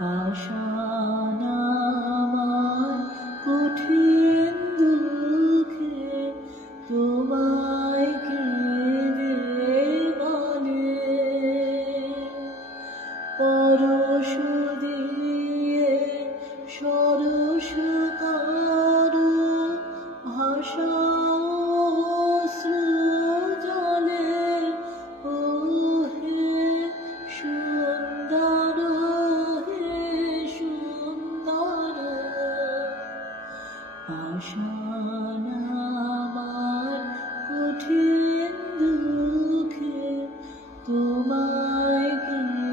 আশানামার ভাষণ আমার কঠিন দুঃখে তোমায় কি